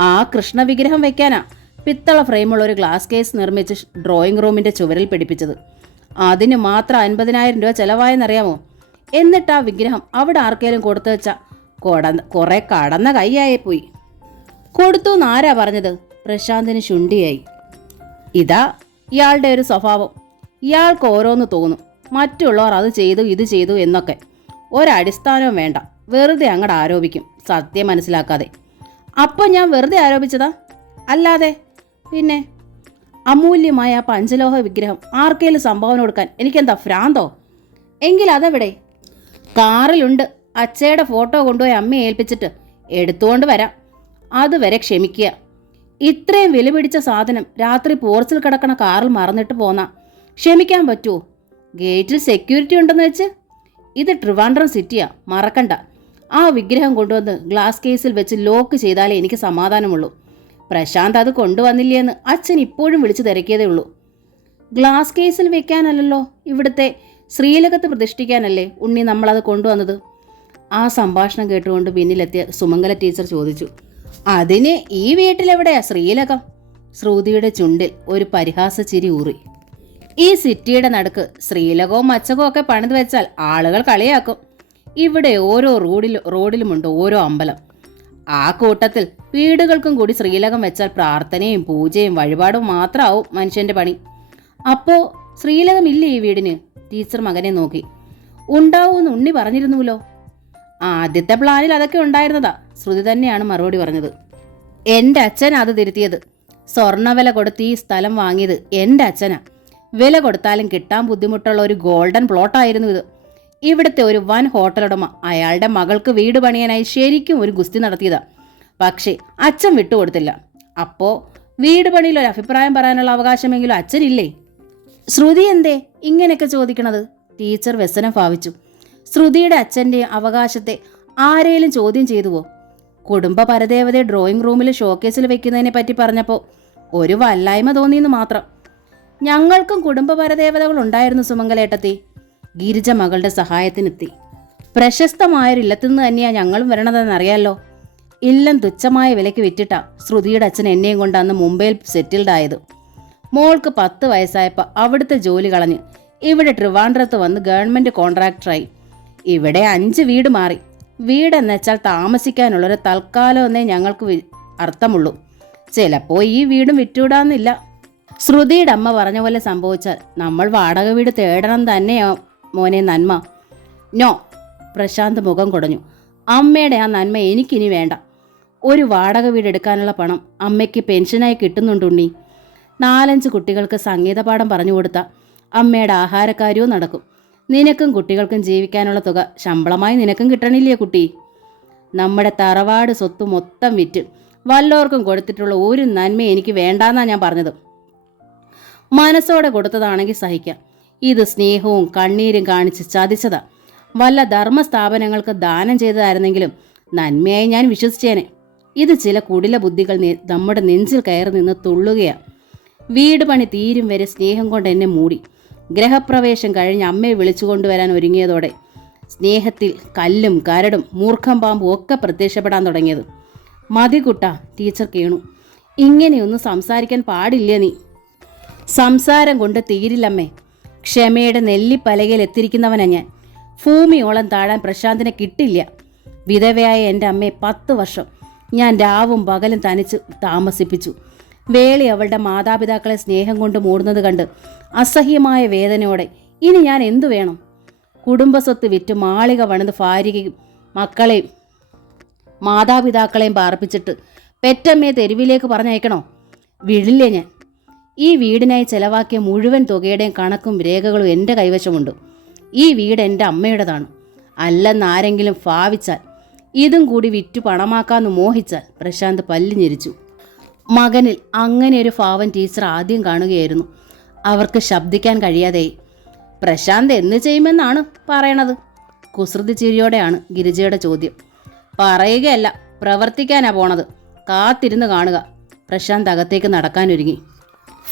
ആ കൃഷ്ണവിഗ്രഹം വെക്കാനാ പിത്തള ഫ്രെയിമുള്ള ഒരു ഗ്ലാസ് കേസ് നിർമ്മിച്ച് ഡ്രോയിങ് റൂമിന്റെ ചുവരിൽ പിടിപ്പിച്ചത്. അതിന് മാത്രം അൻപതിനായിരം രൂപ ചിലവായെന്നറിയാമോ? എന്നിട്ട് ആ വിഗ്രഹം അവിടെ ആർക്കേലും കൊടുത്തു വെച്ചാൽ കൊട കുറെ കടന്ന കൈയായി പോയി കൊടുത്തു എന്നാരാ പറഞ്ഞത്? പ്രശാന്തിന് ശുണ്ടിയായി. ഇതാ ഇയാളുടെ ഒരു സ്വഭാവം. ഇയാൾക്ക് ഓരോന്ന് തോന്നും. മറ്റുള്ളവർ അത് ചെയ്തു ഇത് ചെയ്തു എന്നൊക്കെ. ഒരടിസ്ഥാനവും വേണ്ട. വെറുതെ അങ്ങോട്ട് ആരോപിക്കും. സത്യം മനസ്സിലാക്കാതെ. അപ്പോൾ ഞാൻ വെറുതെ ആരോപിച്ചതാ? അല്ലാതെ പിന്നെ അമൂല്യമായ ആ പഞ്ചലോഹ വിഗ്രഹം ആർക്കേലും സംഭാവന കൊടുക്കാൻ എനിക്കെന്താ ഭ്രാന്തോ? എങ്കിൽ അതെവിടെ? കാറിലുണ്ട്. അച്ഛയുടെ ഫോട്ടോ കൊണ്ടുപോയി അമ്മയെ ഏൽപ്പിച്ചിട്ട് എടുത്തുകൊണ്ട് വരാം. അതുവരെ ക്ഷമിക്കുക. ഇത്രയും വില പിടിച്ച സാധനം രാത്രി പോർച്ചിൽ കിടക്കണ കാറിൽ മറന്നിട്ട് പോന്ന. ക്ഷമിക്കാൻ പറ്റുമോ ഗേറ്റിൽ സെക്യൂരിറ്റി ഉണ്ടെന്ന് വെച്ച്? ഇത് ട്രിവാൻഡ്രം സിറ്റിയാ മറക്കണ്ട. ആ വിഗ്രഹം കൊണ്ടുവന്ന് ഗ്ലാസ് കേസിൽ വെച്ച് ലോക്ക് ചെയ്താലേ എനിക്ക് സമാധാനമുള്ളൂ. പ്രശാന്ത് അത് കൊണ്ടുവന്നില്ലേന്ന് അച്ഛൻ ഇപ്പോഴും വിളിച്ചു തിരക്കിയതേ ഉള്ളൂ. ഗ്ലാസ് കേസിൽ വെക്കാനല്ലല്ലോ ഇവിടുത്തെ ശ്രീലകത്ത് പ്രതിഷ്ഠിക്കാനല്ലേ ഉണ്ണി നമ്മളത് കൊണ്ടുവന്നത്? ആ സംഭാഷണം കേട്ടുകൊണ്ട് പിന്നിലെത്തിയ സുമംഗല ടീച്ചർ ചോദിച്ചു അതിന് ഈ വീട്ടിലെവിടെയാ ശ്രീലകം? ശ്രുതിയുടെ ചുണ്ടിൽ ഒരു പരിഹാസ ചിരി ഊറി. ഈ സിറ്റിയുടെ നടുക്ക് ശ്രീലകവും മച്ചകവും ഒക്കെ പണിത് വെച്ചാൽ ആളുകൾ കളിയാക്കും. ഇവിടെ ഓരോ റോഡിൽ റോഡിലുമുണ്ട് ഓരോ അമ്പലം. ആ കൂട്ടത്തിൽ വീടുകൾക്കും കൂടി ശ്രീലകം വെച്ചാൽ പ്രാർത്ഥനയും പൂജയും വഴിപാടും മാത്രമാവും മനുഷ്യന്റെ പണി. അപ്പോ ശ്രീലകം ഇല്ല ഈ വീടിന്? ടീച്ചർ മകനെ നോക്കി. ഉണ്ടാവൂന്ന് ഉണ്ണി പറഞ്ഞിരുന്നുവല്ലോ. ആദ്യത്തെ പ്ലാനിൽ അതൊക്കെ ഉണ്ടായിരുന്നതാ. ശ്രുതി തന്നെയാണ് മറുപടി പറഞ്ഞത്. എന്റെ അച്ഛൻ അത് തിരുത്തിയത്. സ്വർണവില കൊടുത്ത് ഈ സ്ഥലം വാങ്ങിയത് എന്റെ അച്ഛനാ. വില കൊടുത്താലും കിട്ടാൻ ബുദ്ധിമുട്ടുള്ള ഒരു ഗോൾഡൻ പ്ലോട്ടായിരുന്നു ഇത്. ഇവിടുത്തെ ഒരു വൻ ഹോട്ടലുടമ അയാളുടെ മകൾക്ക് വീട് പണിയാനായി ശരിക്കും ഒരു ഗുസ്തി നടത്തിയതാ. പക്ഷേ അച്ഛൻ വിട്ടുകൊടുത്തില്ല. അപ്പോ വീട് പണിയിൽ ഒരു അഭിപ്രായം പറയാനുള്ള അവകാശമെങ്കിലും അച്ഛനില്ലേ? ശ്രുതി എന്തേ ഇങ്ങനെയൊക്കെ ചോദിക്കണത്? ടീച്ചർ വ്യസനം ഭാവിച്ചു. ശ്രുതിയുടെ അച്ഛന്റെ അവകാശത്തെ ആരേലും ചോദ്യം ചെയ്തുവോ? കുടുംബ പരദേവതയെ ഡ്രോയിങ് റൂമിൽ ഷോക്കേസിൽ വെക്കുന്നതിനെ പറ്റി പറഞ്ഞപ്പോൾ ഒരു വല്ലായ്മ തോന്നിയെന്ന് മാത്രം. ഞങ്ങൾക്കും കുടുംബ പരദേവതകൾ ഉണ്ടായിരുന്നു സുമംഗലേട്ടത്തി. ഗിരിജ മകളുടെ സഹായത്തിനെത്തി. പ്രശസ്തമായൊരു ഇല്ലത്തു നിന്ന് തന്നെയാണ് ഞങ്ങളും വരണതെന്നറിയാലോ? ഇല്ലം തുച്ഛമായ വിലയ്ക്ക് വിറ്റിട്ടാ ശ്രുതിയുടെ അച്ഛൻ എന്നെയും കൊണ്ട് അന്ന് മുംബൈയിൽ സെറ്റിൽഡ് ആയത് മോൾക്ക് പത്ത് വയസ്സായപ്പോൾ അവിടുത്തെ ജോലി കളഞ്ഞ് ഇവിടെ ട്രിവാൻഡ്രത്ത് വന്ന് ഗവൺമെന്റ് കോൺട്രാക്ടറായി. ഇവിടെ അഞ്ച് വീട് മാറി. വീടെന്ന് വെച്ചാൽ താമസിക്കാനുള്ളൊരു തൽക്കാലം എന്നേ ഞങ്ങൾക്ക് അർത്ഥമുള്ളൂ. ചിലപ്പോൾ ഈ വീടും വിറ്റുവിടാന്നില്ല ശ്രുതിയുടെ അമ്മ പറഞ്ഞ പോലെ സംഭവിച്ചാൽ നമ്മൾ വാടക വീട് തേടണം തന്നെയോ മോനെ നന്മ. നോ. പ്രശാന്ത് മുഖം കുടഞ്ഞു. അമ്മയുടെ ആ നന്മ എനിക്കിനി വേണ്ട. ഒരു വാടക വീട് എടുക്കാനുള്ള പണം അമ്മയ്ക്ക് പെൻഷനായി കിട്ടുന്നുണ്ടുണ്ണി നാലഞ്ച് കുട്ടികൾക്ക് സംഗീതപാഠം പറഞ്ഞു കൊടുത്ത അമ്മയുടെ ആഹാരക്കാര്യവും നടക്കും. നിനക്കും കുട്ടികൾക്കും ജീവിക്കാനുള്ള തുക ശമ്പളമായി നിനക്കും കിട്ടണില്ലേ കുട്ടി? നമ്മുടെ തറവാട് സ്വത്ത് മൊത്തം വിറ്റ് വല്ലോർക്കും കൊടുത്തിട്ടുള്ള ഒരു നന്മ എനിക്ക് വേണ്ടാന്നാ ഞാൻ പറഞ്ഞത്. മനസ്സോടെ കൊടുത്തതാണെങ്കിൽ സഹിക്കാം. ഇത് സ്നേഹവും കണ്ണീരും കാണിച്ച് ചതിച്ചതാ. വല്ല ധർമ്മസ്ഥാപനങ്ങൾക്ക് ദാനം ചെയ്തതായിരുന്നെങ്കിലും നന്മയായി ഞാൻ വിശ്വസിച്ചേനെ. ഇത് ചില കുടില ബുദ്ധികൾ നമ്മുടെ നെഞ്ചിൽ കയറി നിന്ന് തുള്ളുകയാണ് വീട് പണി തീരും വരെ സ്നേഹം കൊണ്ട് എന്നെ മൂടി. ഗ്രഹപ്രവേശം കഴിഞ്ഞ് അമ്മയെ വിളിച്ചു കൊണ്ടുവരാൻ ഒരുങ്ങിയതോടെ സ്നേഹത്തിൽ കല്ലും കരടും മൂർഖം പാമ്പും ഒക്കെ പ്രത്യക്ഷപ്പെടാൻ തുടങ്ങിയത്. മതി കുട്ട ടീച്ചർ കേണു. ഇങ്ങനെയൊന്നും സംസാരിക്കാൻ പാടില്ല നീ? സംസാരം കൊണ്ട് തീരില്ലമ്മേ. ക്ഷമയുടെ നെല്ലിപ്പലകയിൽ എത്തിയിരിക്കുന്നവനാ ഞാൻ. ഭൂമിയോളം താഴാൻ പ്രശാന്തിനെ കിട്ടില്ല. വിധവയായ എന്റെ അമ്മയെ പത്ത് വർഷം ഞാൻ രാവും പകലും തനിച്ച് താമസിപ്പിച്ചു. വേളി അവളുടെ മാതാപിതാക്കളെ സ്നേഹം കൊണ്ട് മൂടുന്നത് കണ്ട് അസഹ്യമായ വേദനയോടെ ഇനി ഞാൻ എന്തു വേണം? കുടുംബസ്വത്ത് വിറ്റ് മാളിക പണിത് ഭാര്യയും മക്കളെയും മാതാപിതാക്കളെയും പാർപ്പിച്ചിട്ട് പെറ്റമ്മയെ തെരുവിലേക്ക് പറഞ്ഞയക്കണോ? വിഴില്ലേ ഞാൻ. ഈ വീടിനായി ചെലവാക്കിയ മുഴുവൻ തുകയുടെയും കണക്കും രേഖകളും എന്റെ കൈവശമുണ്ട്. ഈ വീട് എന്റെ അമ്മയുടേതാണ്. അല്ലെന്നാരെങ്കിലും ഭാവിച്ചാൽ ഇതും കൂടി വിറ്റു പണമാക്കാന്ന് മോഹിച്ചാൽ പ്രശാന്ത് പല്ലിഞ്ഞിരിച്ചു മകനിൽ അങ്ങനെ ഒരു ഭാവം ടീച്ചർ ആദ്യം കാണുകയായിരുന്നു. അവർക്ക് ശബ്ദിക്കാൻ കഴിയാതെയായി. പ്രശാന്ത് എന്ന് ചെയ്യുമെന്നാണ് പറയണത്. കുസൃതി ചിരിയോടെയാണ് ഗിരിജയുടെ ചോദ്യം. പറയുകയല്ല പ്രവർത്തിക്കാനാ പോണത്. കാത്തിരുന്ന് കാണുക. പ്രശാന്ത് അകത്തേക്ക് നടക്കാനൊരുങ്ങി.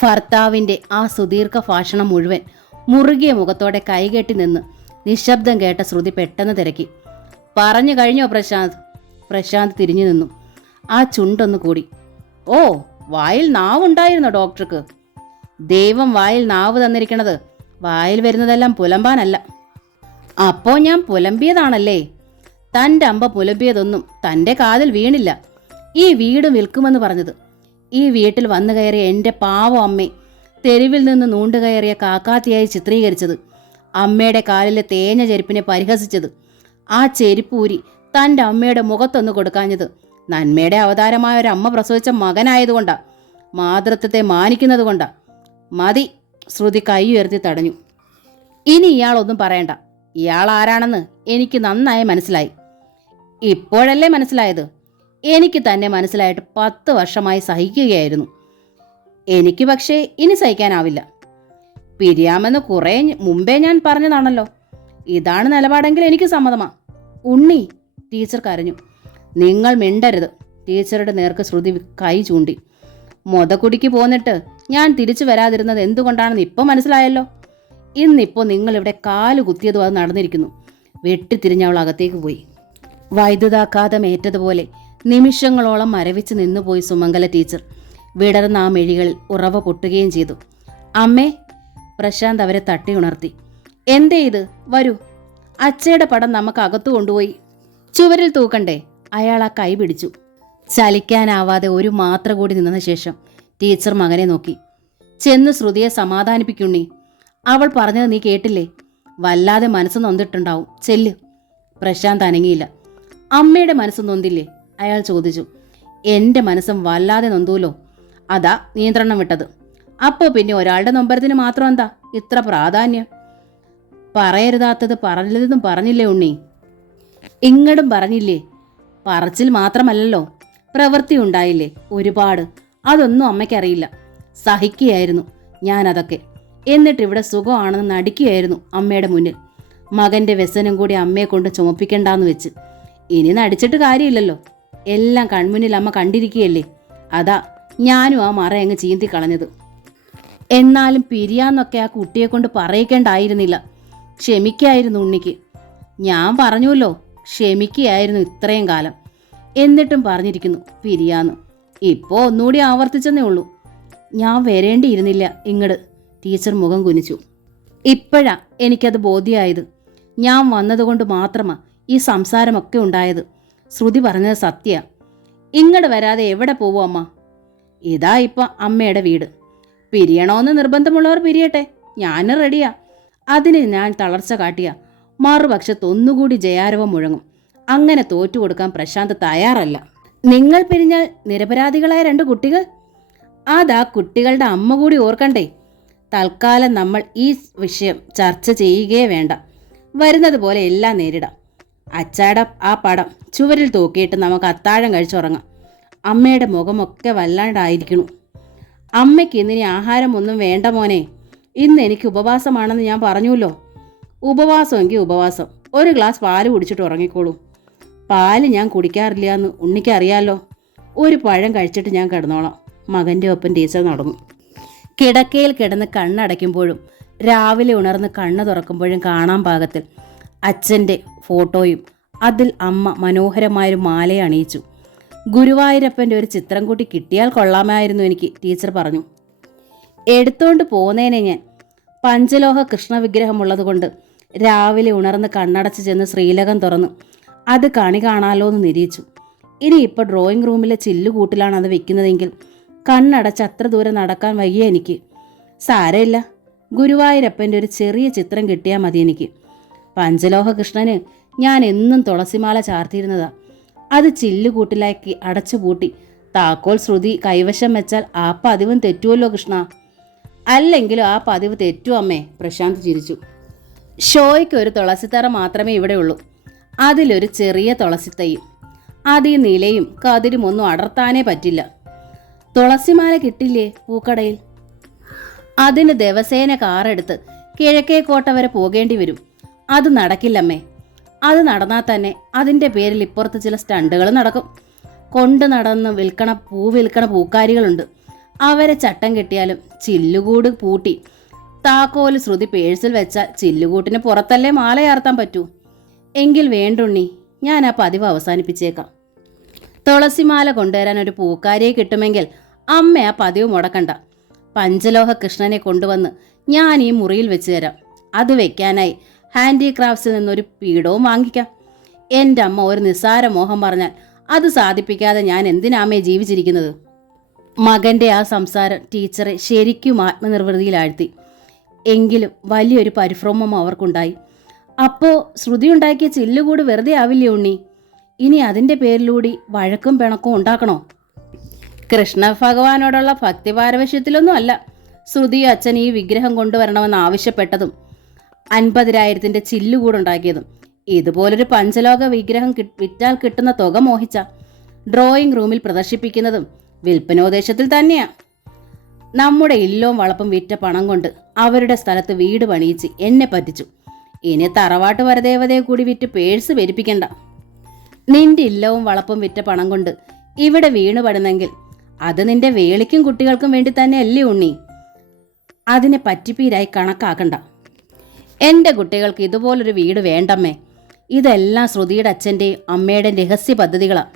ഭർത്താവിന്റെ ആ സുദീർഘ ഭാഷണം മുഴുവൻ മുറുകിയ മുഖത്തോടെ കൈകെട്ടി നിന്ന് നിശബ്ദം കേട്ട ശ്രുതി പെട്ടെന്ന് തിരക്കി. പറഞ്ഞു കഴിഞ്ഞോ പ്രശാന്ത്? പ്രശാന്ത് തിരിഞ്ഞു നിന്നു. ആ ചുണ്ടൊന്നു കൂടി. ഓ വായിൽ നാവുണ്ടായിരുന്നോ ഡോക്ടർക്ക്? ദൈവം വായിൽ നാവ് തന്നിരിക്കണത് വായിൽ വരുന്നതെല്ലാം പുലമ്പാനല്ല. അപ്പോ ഞാൻ പുലമ്പിയതാണല്ലേ? തന്റെ അമ്പ പുലമ്പിയതൊന്നും തന്റെ കാതിൽ വീണില്ല. ഈ വീട് വിൽക്കുമെന്ന് പറഞ്ഞത് ഈ വീട്ടിൽ വന്നു കയറിയ എന്റെ പാവം അമ്മേ തെരുവിൽ നിന്ന് നൂണ്ടു കയറിയ കാക്കാത്തിയായി ചിത്രീകരിച്ചത്. അമ്മയുടെ കാലിലെ തേഞ്ഞ ചെരുപ്പിനെ പരിഹസിച്ചത്. ആ ചെരുപ്പൂരി തന്റെ അമ്മയുടെ മുഖത്തൊന്ന് കൊടുക്കാഞ്ഞത്. നന്മയുടെ അവതാരമായ ഒരു അമ്മ പ്രസവിച്ച മകനായതുകൊണ്ടാ. മാതൃത്വത്തെ മാനിക്കുന്നത് കൊണ്ടാ മതി ശ്രുതി കൈ ഉയർത്തി തടഞ്ഞു. ഇനി ഇയാളൊന്നും പറയണ്ട. ഇയാൾ ആരാണെന്ന് എനിക്ക് നന്നായി മനസ്സിലായി. ഇപ്പോഴല്ലേ മനസ്സിലായത്? എനിക്ക് തന്നെ മനസ്സിലായിട്ട് പത്ത് വർഷമായി സഹിക്കുകയായിരുന്നു. എനിക്ക് പക്ഷേ ഇനി സഹിക്കാനാവില്ല. പിരിയാമെന്ന് കുറേ മുമ്പേ ഞാൻ പറഞ്ഞതാണല്ലോ. ഇതാണ് നിലപാടെങ്കിൽ എനിക്ക് സമ്മതമാ. ഉണ്ണി ടീച്ചർ കരഞ്ഞു. നിങ്ങൾ മിണ്ടരുത്. ടീച്ചറുടെ നേർക്ക് ശ്രുതി കൈ ചൂണ്ടി. മൊതക്കുടിക്ക് പോന്നിട്ട് ഞാൻ തിരിച്ചു വരാതിരുന്നത് എന്തുകൊണ്ടാണെന്ന് ഇപ്പം മനസ്സിലായല്ലോ? ഇന്നിപ്പോൾ നിങ്ങളിവിടെ കാൽ കുത്തിയതും അത് നടന്നിരിക്കുന്നു. വെട്ടിത്തിരിഞ്ഞ് അവൾ അകത്തേക്ക് പോയി. വൈദ്യുതാഘാതം ഏറ്റതുപോലെ നിമിഷങ്ങളോളം മരവിച്ച് നിന്നുപോയി സുമംഗല ടീച്ചർ. വിടർന്ന ആ മെഴികളിൽ ഉറവ പൊട്ടുകയും ചെയ്തു. അമ്മേ പ്രശാന്ത് അവരെ തട്ടി ഉണർത്തി. എന്തേ ഇത്? വരൂ. അച്ചയുടെ പടം നമുക്ക് അകത്തു കൊണ്ടുപോയി. ചുവരിൽ തൂക്കണ്ടേ? അയാൾ ആ കൈ പിടിച്ചു. ചലിക്കാനാവാതെ ഒരു മാത്ര കൂടി നിന്ന ശേഷം ടീച്ചർ മകനെ നോക്കി. ചെന്ന് ശ്രുതിയെ സമാധാനിപ്പിക്കുണ്ണി. അവൾ പറഞ്ഞത് നീ കേട്ടില്ലേ? വല്ലാതെ മനസ്സ് നൊന്നിട്ടുണ്ടാവും ചെല്ല്. പ്രശാന്ത് അനങ്ങിയില്ല. അമ്മയുടെ മനസ്സ് നൊന്തില്ലേ? അയാൾ ചോദിച്ചു എന്റെ മനസ്സും വല്ലാതെ നൊന്തൂലോ? അതാ നിയന്ത്രണം വിട്ടത്. അപ്പോൾ പിന്നെ ഒരാളുടെ നൊമ്പരത്തിന് മാത്രം എന്താ? ഇത്ര പ്രാധാന്യം? പറയരുതാത്തത് പറഞ്ഞതെന്നും പറഞ്ഞില്ലേ ഉണ്ണി? ഇങ്ങടും പറഞ്ഞില്ലേ? പറച്ചിൽ മാത്രമല്ലല്ലോ. പ്രവൃത്തി ഉണ്ടായില്ലേ ഒരുപാട്. അതൊന്നും അമ്മയ്ക്കറിയില്ല. സഹിക്കുകയായിരുന്നു ഞാനതൊക്കെ. എന്നിട്ട് ഇവിടെ സുഖമാണെന്ന് നടിക്കുകയായിരുന്നു അമ്മയുടെ മുന്നിൽ. മകന്റെ വ്യസനം കൂടി അമ്മയെ കൊണ്ട് ചുമപ്പിക്കണ്ടെന്ന് വെച്ച്. ഇനി നടിച്ചിട്ട് കാര്യമില്ലല്ലോ. എല്ലാം കൺമുന്നിൽ അമ്മ കണ്ടിരിക്കുകയല്ലേ? അതാ ഞാനും ആ മറ അങ്ങ് ചീന്തി കളഞ്ഞത്. എന്നാലും പിരിയാന്നൊക്കെ ആ കുട്ടിയെ കൊണ്ട് പറയിക്കേണ്ടായിരുന്നില്ല. ക്ഷമിക്കായിരുന്നു ഉണ്ണിക്ക്. ഞാൻ പറഞ്ഞുവല്ലോ ക്ഷമിക്കുകയായിരുന്നു ഇത്രയും കാലം. എന്നിട്ടും പറഞ്ഞിരിക്കുന്നു പിരിയാന്ന്. ഇപ്പോൾ ഒന്നുകൂടി ആവർത്തിച്ചെന്നേ ഉള്ളൂ. ഞാൻ വരേണ്ടിയിരുന്നില്ല ഇങ്ങട്. ടീച്ചർ മുഖം കുനിച്ചു. ഇപ്പോഴാ എനിക്കത് ബോധ്യമായത് ഞാൻ വന്നതുകൊണ്ട് മാത്രമാ ഈ സംസാരമൊക്കെ ഉണ്ടായത്. ശ്രുതി പറഞ്ഞത് സത്യ. ഇങ്ങട് വരാതെ എവിടെ പോവും അമ്മ? ഇതാ ഇപ്പം അമ്മയുടെ വീട്. പിരിയണോന്ന് നിർബന്ധമുള്ളവർ പിരിയട്ടെ. ഞാനും റെഡിയാ. അതിന് ഞാൻ തളർച്ച കാട്ടിയ. മറുപക്ഷത്ത് ഒന്നുകൂടി ജയാരവം മുഴങ്ങും. അങ്ങനെ തോറ്റു കൊടുക്കാൻ പ്രശാന്ത് തയ്യാറല്ല. നിങ്ങൾ പിരിഞ്ഞാൽ നിരപരാധികളായ രണ്ട് കുട്ടികൾ? അതാ കുട്ടികളുടെ അമ്മ കൂടി ഓർക്കണ്ടേ. തൽക്കാലം നമ്മൾ ഈ വിഷയം ചർച്ച ചെയ്യുകയേ വേണ്ട. വരുന്നത് പോലെ എല്ലാം നേരിടാം. അച്ചാട ആ പടം ചുവരിൽ തൂക്കിയിട്ട് നമുക്ക് അത്താഴം കഴിച്ചുറങ്ങാം അമ്മയുടെ മുഖമൊക്കെ വല്ലാണ്ടായിരിക്കണു അമ്മയ്ക്ക് ഇന്നിനി ആഹാരമൊന്നും വേണ്ട മോനെ. ഇന്ന് എനിക്ക് ഉപവാസമാണെന്ന് ഞാൻ പറഞ്ഞുല്ലോ ഉപവാസമെങ്കിൽ ഉപവാസം. ഒരു ഗ്ലാസ് പാൽ കുടിച്ചിട്ട് ഉറങ്ങിക്കോളൂ. പാൽ ഞാൻ കുടിക്കാറില്ല എന്ന് ഉണ്ണിക്കറിയാലോ ഒരു പഴം കഴിച്ചിട്ട് ഞാൻ കിടന്നോളാം. മകന്റെ ഒപ്പം ടീച്ചർ നടന്നു. കിടക്കയിൽ കിടന്ന് കണ്ണടയ്ക്കുമ്പോഴും രാവിലെ ഉണർന്ന് കണ്ണ് തുറക്കുമ്പോഴും കാണാൻ പാകത്തിൽ. അച്ഛന്റെ ഫോട്ടോയും അതിൽ അമ്മ മനോഹരമായൊരു മാലയെ അണിയിച്ചു. ഗുരുവായൂരപ്പന്റെ ഒരു ചിത്രം കൂട്ടി കിട്ടിയാൽ കൊള്ളാമായിരുന്നു എനിക്ക് ടീച്ചർ പറഞ്ഞു. എടുത്തുകൊണ്ട് പോന്നേനെ ഞാൻ. പഞ്ചലോഹ കൃഷ്ണ വിഗ്രഹമുള്ളത് കൊണ്ട് രാവിലെ ഉണർന്ന് കണ്ണടച്ച് ചെന്ന് ശ്രീലകം തുറന്നു. അത് കണി കാണാലോ എന്ന് നിരീച്ചു. ഇനി ഇപ്പോൾ ഡ്രോയിങ് റൂമിലെ ചില്ലുകൂട്ടിലാണ് അത് വെക്കുന്നതെങ്കിൽ കണ്ണടച്ച് അത്ര ദൂരം നടക്കാൻ വയ്യ എനിക്ക്. സാരമില്ല. ഗുരുവായൂരപ്പന്റെ ഒരു ചെറിയ ചിത്രം കിട്ടിയാൽ മതി എനിക്ക്. പഞ്ചലോഹ കൃഷ്ണന് ഞാൻ എന്നും തുളസിമാല ചാർത്തിയിരുന്നതാ. അത് ചില്ലുകൂട്ടിലാക്കി അടച്ചുപൂട്ടി താക്കോൽ ശ്രുതി കൈവശം വെച്ചാൽ ആ പതിവും തെറ്റുമല്ലോ കൃഷ്ണ. അല്ലെങ്കിലും ആ പതിവ് തെറ്റു അമ്മേ പ്രശാന്ത് ചിരിച്ചു. ഷോയ്ക്ക് ഒരു തുളസിത്തറ മാത്രമേ ഇവിടെയുള്ളൂ അതിലൊരു ചെറിയ തുളസിത്തയും. അതീ നിലയും കതിരും ഒന്നും അടർത്താനേ പറ്റില്ല. തുളസിമാല കിട്ടില്ലേ പൂക്കടയിൽ? അതിന് ദിവസേന കാറെടുത്ത് കിഴക്കേക്കോട്ട വരെ പോകേണ്ടി വരും. അത് നടക്കില്ലമ്മേ. അത് നടന്നാൽ തന്നെ അതിന്റെ പേരിൽ ഇപ്പുറത്ത് ചില സ്റ്റണ്ടുകൾ നടക്കും. കൊണ്ട് നടന്ന് വിൽക്കണ പൂ വിൽക്കണ പൂക്കാരികളുണ്ട്. അവരെ ചട്ടം കെട്ടിയാലും ചില്ലുകൂട് പൂട്ടി. താക്കോൽ ശ്രുതി പേഴ്സിൽ വെച്ചാൽ ചില്ലുകൂട്ടിന് പുറത്തല്ലേ മാലയാർത്താൻ പറ്റൂ. എങ്കിൽ വേണ്ടുണ്ണി ഞാൻ ആ പതിവ് അവസാനിപ്പിച്ചേക്കാം. തുളസിമാല കൊണ്ടുവരാൻ ഒരു പൂക്കാരിയെ കിട്ടുമെങ്കിൽ അമ്മ ആ പതിവ് മുടക്കണ്ട. പഞ്ചലോഹ കൃഷ്ണനെ കൊണ്ടുവന്ന് ഞാൻ ഈ മുറിയിൽ വെച്ച് തരാം. അത് വെക്കാനായി ഹാൻഡിക്രാഫ്റ്റ്സിൽ നിന്നൊരു പീഠവും വാങ്ങിക്കാം. എന്റെ അമ്മ ഒരു നിസ്സാര മോഹം പറഞ്ഞാൽ അത് സാധിപ്പിക്കാതെ ഞാൻ എന്തിനാമേ ജീവിച്ചിരിക്കുന്നത്? മകന്റെ ആ സംസാരം ടീച്ചറെ ശരിക്കും ആത്മനിർവൃതിയിലാഴ്ത്തി. എങ്കിലും വലിയൊരു പരിഭ്രമം അവർക്കുണ്ടായി. അപ്പോൾ ശ്രുതി ഉണ്ടാക്കിയ ചില്ലുകൂട് വെറുതെ ആവില്ലേ ഉണ്ണി? ഇനി അതിന്റെ പേരിലൂടി വഴക്കും പിണക്കും ഉണ്ടാക്കണോ? കൃഷ്ണ ഭഗവാനോടുള്ള ഭക്തിപാരവശ്യത്തിലൊന്നും അല്ല. ശ്രുതി അച്ഛൻ ഈ വിഗ്രഹം കൊണ്ടുവരണമെന്ന് ആവശ്യപ്പെട്ടതും അൻപതിനായിരത്തിന്റെ ചില്ലുകൂടുണ്ടാക്കിയതും ഇതുപോലൊരു പഞ്ചലോക വിഗ്രഹം വിറ്റാൽ കിട്ടുന്ന തുക മോഹിച്ച ഡ്രോയിങ് റൂമിൽ പ്രദർശിപ്പിക്കുന്നതും വിൽപ്പനോദ്ദേശത്തിൽ തന്നെയാ. നമ്മുടെ ഇല്ലവും വളപ്പും വിറ്റ പണം കൊണ്ട് അവരുടെ സ്ഥലത്ത് വീട് പണിയിച്ച് എന്നെ പറ്റിച്ചു. ഇനി തറവാട്ട് വരദേവതയെ കൂടി വിറ്റ് പേഴ്സ് പെരിപ്പിക്കണ്ട. നിന്റെ ഇല്ലവും വളപ്പും വിറ്റ പണം കൊണ്ട് ഇവിടെ വീണ് പടുന്നെങ്കിൽ അത് നിന്റെ വേളിക്കും കുട്ടികൾക്കും വേണ്ടി തന്നെ അല്ലേ ഉണ്ണി. അതിനെ പറ്റിപ്പീരായി കണക്കാക്കണ്ട. എന്റെ കുട്ടികൾക്ക് ഇതുപോലൊരു വീട് വേണ്ടമ്മേ. ഇതെല്ലാം ശ്രുതിയുടെ അച്ഛന്റെയും അമ്മയുടെയും രഹസ്യ പദ്ധതികളാണ്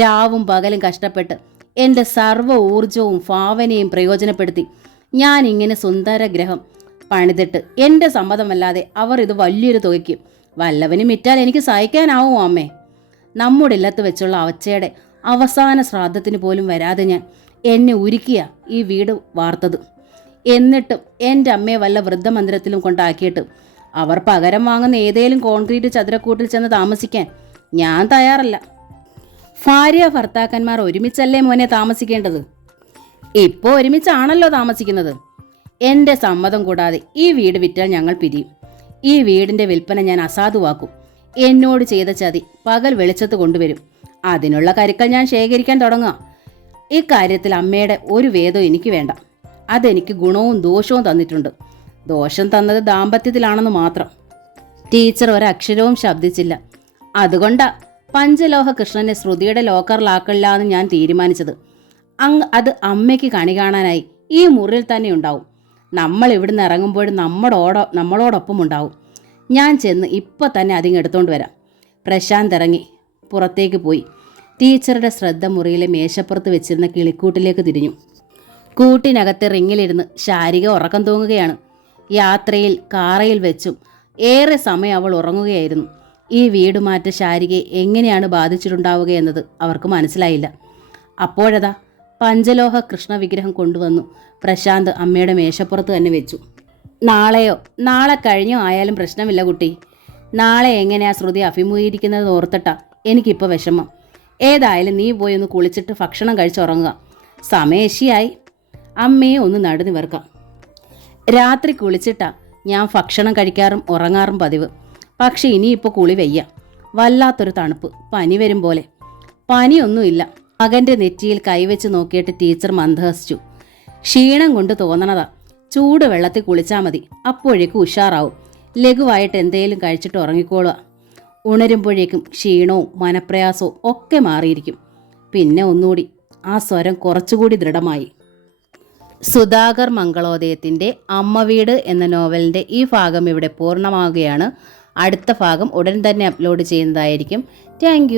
രാവും പകലും കഷ്ടപ്പെട്ട് എന്റെ സർവ ഊർജവും ഭാവനയും പ്രയോജനപ്പെടുത്തി ഞാൻ ഇങ്ങനെ സുന്ദരഗ്രഹം പണിതിട്ട് എന്റെ സമ്മതമല്ലാതെ അവർ ഇത് വലിയൊരു തുകയ്ക്ക് വല്ലവനും വിറ്റാൽ എനിക്ക് സഹിക്കാനാവോ അമ്മേ. നമ്മുടെ ഇല്ലത്ത് വെച്ചുള്ള അവച്ചയുടെ അവസാന ശ്രാദ്ധത്തിന് പോലും വരാതെ ഞാൻ എന്നെ ഉരുക്കിയ ഈ വീട് വാർത്തത്. എന്നിട്ടും എന്റെ അമ്മയെ വല്ല വൃദ്ധമന്ദിരത്തിലും കൊണ്ടാക്കിയിട്ട്. അവർ പകരം വാങ്ങുന്ന ഏതേലും കോൺക്രീറ്റ് ചതുരക്കൂട്ടിൽ ചെന്ന് താമസിക്കാൻ ഞാൻ തയ്യാറല്ല. ഭാര്യ ഭർത്താക്കന്മാർ ഒരുമിച്ചല്ലേ മോനെ താമസിക്കേണ്ടത്? ഇപ്പോൾ ഒരുമിച്ചാണല്ലോ താമസിക്കുന്നത്. എന്റെ സമ്മതം കൂടാതെ ഈ വീട് വിറ്റാൽ ഞങ്ങൾ പിരിയും. ഈ വീടിന്റെ വിൽപ്പന ഞാൻ അസാധുവാക്കും. എന്നോട് ചെയ്ത ചതി പകൽ വെളിച്ചത്ത് കൊണ്ടുവരും. അതിനുള്ള കരുക്കൾ ഞാൻ ശേഖരിക്കാൻ തുടങ്ങുക. ഇക്കാര്യത്തിൽ അമ്മയുടെ ഒരു വേദവും എനിക്ക് വേണ്ട. അതെനിക്ക് ഗുണവും ദോഷവും തന്നിട്ടുണ്ട്. ദോഷം തന്നത് ദാമ്പത്യത്തിലാണെന്ന് മാത്രം. ടീച്ചർ ഒരക്ഷരവും ശബ്ദിച്ചില്ല. അതുകൊണ്ടാ പഞ്ചലോഹ കൃഷ്ണനെ ശ്രുതിയുടെ ലോക്കറിലാക്കില്ല എന്ന് ഞാൻ തീരുമാനിച്ചത്. അങ് അത് അമ്മയ്ക്ക് കണി കാണാനായി ഈ മുറിയിൽ തന്നെ ഉണ്ടാവും. നമ്മൾ ഇവിടുന്ന് ഇറങ്ങുമ്പോൾ നമ്മടോടോ നമ്മളോടൊപ്പം ഉണ്ടാവും. ഞാൻ ചെന്ന് ഇപ്പം തന്നെ അതിങ്ങ് എടുത്തോണ്ട് വരാം. പ്രശാന്ത് ഇറങ്ങി. പുറത്തേക്ക് പോയി. ടീച്ചറുടെ ശ്രദ്ധ മുറിയിലെ മേശപ്പുറത്ത് വെച്ചിരുന്ന കിളിക്കൂട്ടിലേക്ക് തിരിഞ്ഞു. കൂട്ടിനകത്തെ റിങ്ങിലിരുന്ന് ശാരിക ഉറക്കം തൂങ്ങുകയാണ്. യാത്രയിൽ കാറയിൽ വെച്ചും ഏറെ സമയം അവൾ ഉറങ്ങുകയായിരുന്നു. ഈ വീടുമാറ്റ ശാരികയെ എങ്ങനെയാണ് ബാധിച്ചിട്ടുണ്ടാവുക എന്നത് അവർക്ക് മനസ്സിലായില്ല. അപ്പോഴതാ പഞ്ചലോഹ കൃഷ്ണ വിഗ്രഹം കൊണ്ടുവന്നു പ്രശാന്ത് അമ്മയുടെ മേശപ്പുറത്ത് തന്നെ വെച്ചു. നാളെയോ? നാളെ കഴിഞ്ഞോ ആയാലും പ്രശ്നമില്ല കുട്ടി. നാളെ എങ്ങനെയാ ശ്രുതി അഭിമുഖീകരിക്കുന്നത് ഓർത്തിട്ടാ എനിക്കിപ്പോൾ വിഷമം. ഏതായാലും നീ പോയി ഒന്ന് കുളിച്ചിട്ട് ഭക്ഷണം കഴിച്ചുറങ്ങുക സമയശിയായി അമ്മയെ ഒന്ന് നടന്നു വെറുക്കാം. രാത്രി കുളിച്ചിട്ടാ ഞാൻ ഭക്ഷണം കഴിക്കാറും ഉറങ്ങാറും പതിവ്. പക്ഷെ ഇനിയിപ്പോൾ കുളി വയ്യ. വല്ലാത്തൊരു തണുപ്പ്. പനി വരും പോലെ. പനിയൊന്നുമില്ല. മകന്റെ നെറ്റിയിൽ കൈവച്ച് നോക്കിയിട്ട് ടീച്ചർ മന്ദഹസിച്ചു. ക്ഷീണം കൊണ്ട് തോന്നണതാ. ചൂട് വെള്ളത്തിൽ കുളിച്ചാൽ മതി. അപ്പോഴേക്കും ഉഷാറാവും. ലഘുവായിട്ട് എന്തേലും കഴിച്ചിട്ട് ഉറങ്ങിക്കോളുക ഉണരുമ്പോഴേക്കും ക്ഷീണവും മനപ്രയാസവും ഒക്കെ മാറിയിരിക്കും. പിന്നെ ഒന്നുകൂടി. ആ സ്വരം കുറച്ചുകൂടി ദൃഢമായി. സുധാകർ മംഗളോദയത്തിന്റെ അമ്മ വീട് എന്ന നോവലിന്റെ ഈ ഭാഗം ഇവിടെ പൂർണമാവുകയാണ്. അടുത്ത ഭാഗം ഉടൻ തന്നെ അപ്ലോഡ് ചെയ്യുന്നതായിരിക്കും. താങ്ക്